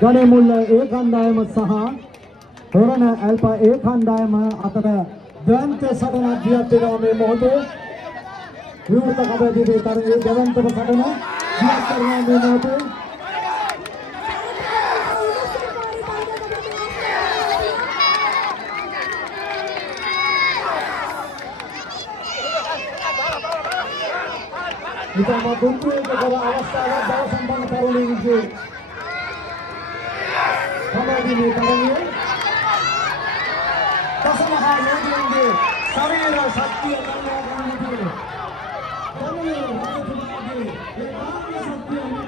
ගණේ මුල්ල ඒ කණ්ඩායම සහ හොරණ ඇල්පා ඒ කණ්ඩායම අතර ද්වන්ත සටනක් දියත් වෙනවා මේ මොහොතේ විවෘත කබඩියේ තරගයේ ද්වන්තම සටන දියත් කරනවා මේ මොහොතේ ඉතම දුන්තුවේ කර අවස්ථාවක් බව සම්පන්න තරුණයෙකුගේ කබඩියේ තරගයේ දසමහා යෝධයන්ගේ ශරීර ශක්තිය ගන්නවා ගන්නදී ගමනේ රජතුමාගේ ඒ ආත්ම ශක්තිය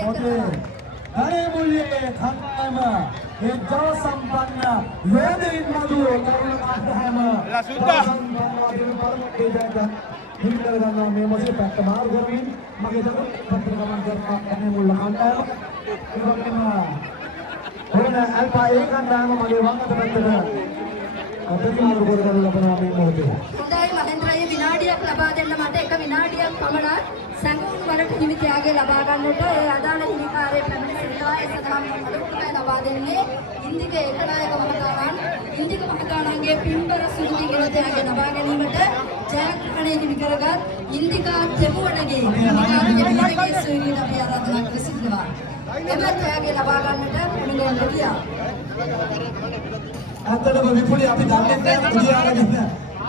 නිතරම ගණේ මුල්ලේ කණ්ඩායම ඒ ජව සම්පන්න යෝධයින් මතු තරුණ අධ්‍යාම හිමිකර ගන්නවා මේ මොහොතේ පැත්ත මාරු කරමින් මගේ දකුණු පැත්තට ගමන් කරනවා ගණේ මුල්ල කණ්ඩායම ඒ වගේම හොරණ ඇල්පා ඒ කණ්ඩායම මගේ වම් අත පැත්තට ප්‍රතිමාරු කරගෙන ලබනවා මේ මොහොතේ හොඳයි මහෙන්ද්‍රයි විනාඩියක් ලබා දෙන්න මට එක විනාඩියක් පමණක් සංගුණ වලට හිමිත්‍යාගය ලබා ගන්නට ඒ අදාළ හිමිකාරයේ පැමිණ සිටිනවා ඒ සඳහා මම ලබා දෙන්නේ ඉන්දික ඒකනායක මහතාණන්ගේ පින්බර සුදුදි හිමිත්‍යාගය ලබා ගැනීමට ජයග්‍රහණය හිමි කරගත් ඉන්දිකා තෙමුවණගේ සුවීනි අපි ආරාධනා කර සිටිනවා එම ත්‍යාගය ලබා ගන්නට පැමිණ ගියා අතටම විපුලි අපි දන්නේ නැහැ පොඩි ආරගෙන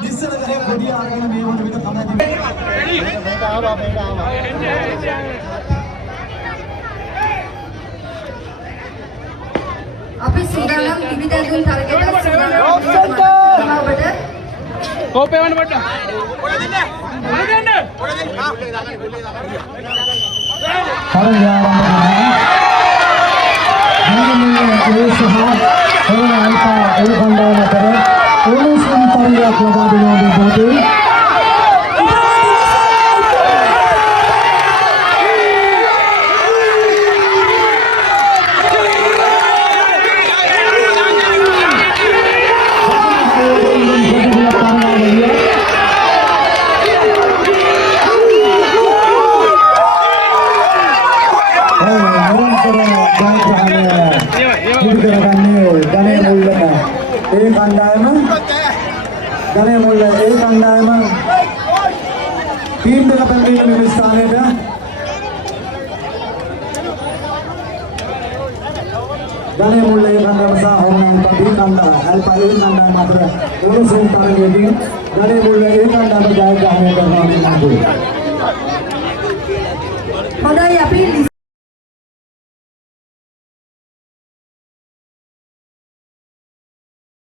ඉස්සර ගහේ පොඩි ආරගෙන මේ වුණ විතර තමයි මේක ආවා අපි සූදානම් විවිධ දුන් තරගයට සූදානම් ඔබට කෝපේ වන්න බඩ පොඩ දෙන්න ගණේ මුල්ල ඒ කණ්ඩායම ටීම් දෙක පැමිණෙන මේ ස්ථානයට ගණේ මුල්ල ඒ කණ්ඩායම සහ හොරණ බී කණ්ඩායම ඇල්පා ඒ කණ්ඩායම අතර උණුසුම් තරගයේදී ගණේ මුල්ල ඒ කණ්ඩායම ජයග්‍රහණය කරනවා. හොඳයි අපි